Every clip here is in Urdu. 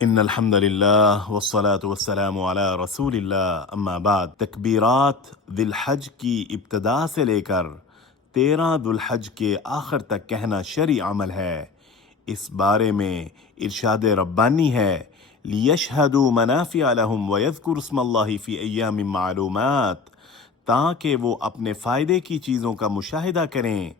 ان الحمد للہ والصلاة والسلام علی رسول اللہ اما بعد۔ تکبیرات ذی الحج کی ابتدا سے لے کر 13 ذو الحج کے آخر تک کہنا شرعی عمل ہے۔ اس بارے میں ارشاد ربانی ہے لیشہدوا منافع لہم ویذکروا اسم اللہ فی ایام معلومات، تاکہ وہ اپنے فائدے کی چیزوں کا مشاہدہ کریں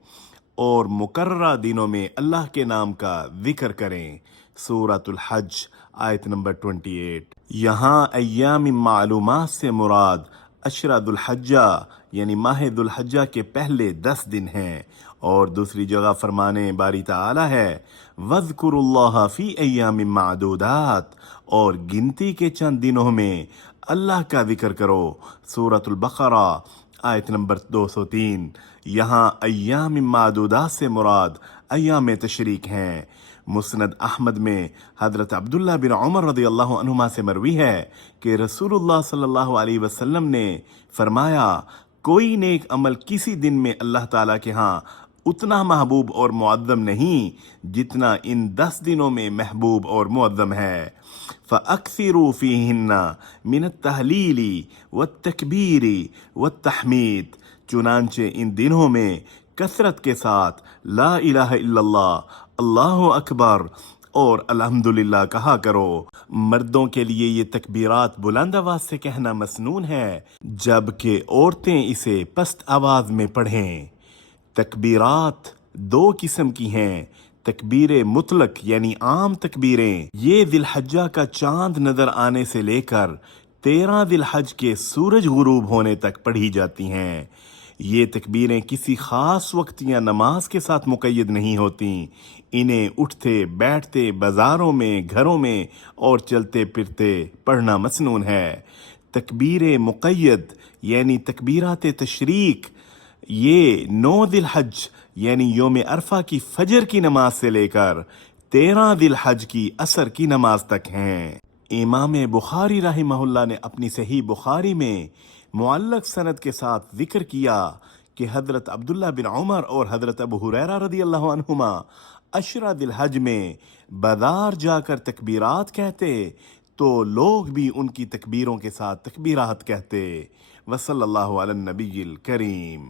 اور مقررہ دنوں میں اللہ کے نام کا ذکر کریں۔ سورۃ الحج آیت نمبر 28۔ یہاں ایام معلومات سے مراد عشرہ ذو الحجہ یعنی ماہ ذو الحجہ کے پہلے 10 دن ہیں، اور دوسری جگہ فرمانے باری تعالی ہے وَاذْكُرُوا اللَّهَ فِي أَيَّامٍ مَّعْدُودَاتٍ، اور گنتی کے چند دنوں میں اللہ کا ذکر کرو۔ سورۃ البقرہ آیت نمبر 203۔ یہاں ایام معدودات سے مراد ایام تشریق ہیں۔ مسند احمد میں حضرت عبداللہ بن عمر رضی اللہ عنہما سے مروی ہے کہ رسول اللہ صلی اللہ علیہ وسلم نے فرمایا، کوئی نیک عمل کسی دن میں اللہ تعالیٰ کے ہاں اتنا محبوب اور معظم نہیں جتنا ان 10 دنوں میں محبوب اور معظم ہے۔ فَأَكْثِرُوا فِيهِنَّ مِنَ التَّهْلِيلِ وَالتَّكْبِيرِ وَالتَّحْمِيدِ، چنانچہ ان دنوں میں کثرت کے ساتھ لا الہ الا اللہ، اللہ اکبر اور الحمدللہ کہا کرو۔ مردوں کے لیے یہ تکبیرات بلند آواز سے کہنا مسنون ہے، جبکہ عورتیں اسے پست آواز میں پڑھیں۔ تکبیرات 2 قسم کی ہیں، تکبیر مطلق یعنی عام تکبیریں، یہ ذی الحجہ کا چاند نظر آنے سے لے کر 13 ذی الحج کے سورج غروب ہونے تک پڑھی جاتی ہیں۔ یہ تکبیریں کسی خاص وقت یا نماز کے ساتھ مقید نہیں ہوتیں، انہیں اٹھتے بیٹھتے بازاروں میں، گھروں میں اور چلتے پھرتے پڑھنا مسنون ہے۔ تکبیر مقید یعنی تکبیرات تشریق، یہ 9 ذی الحج یعنی یوم عرفہ کی فجر کی نماز سے لے کر 13 ذی الحج کی عصر کی نماز تک ہیں۔ امام بخاری رحمہ اللہ نے اپنی صحیح بخاری میں معلق سند کے ساتھ ذکر کیا کہ حضرت عبداللہ بن عمر اور حضرت ابو ہریرہ رضی اللہ عنہما عشرہ ذی الحج میں بازار جا کر تکبیرات کہتے تو لوگ بھی ان کی تکبیروں کے ساتھ تکبیرات کہتے۔ وصلی اللہ علی النبی الکریم۔